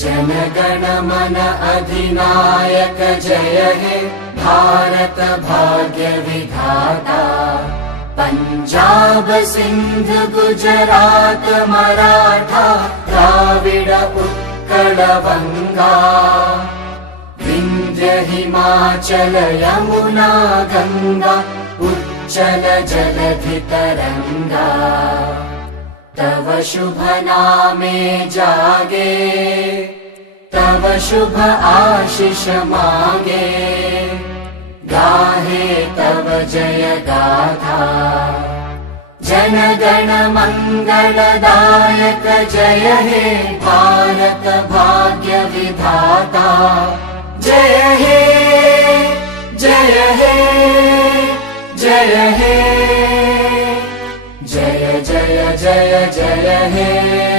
जनगण मन अधिनायक जय हे भारत भाग्य विधाता। पंजाब सिंध गुजरात मराठा द्राविड उत्कल वंगा। विंध्य हिमाचल यमुना गंगा उच्चल जलधि तरंगा। तव शुभ नामे जागे तव शुभ आशीष मागे। गाहे तव जय गाथा जनगण मंगलदायक जय हे भारत भाग्य विधाता। जय हे जय हे जय हे जय जय जय जय हे।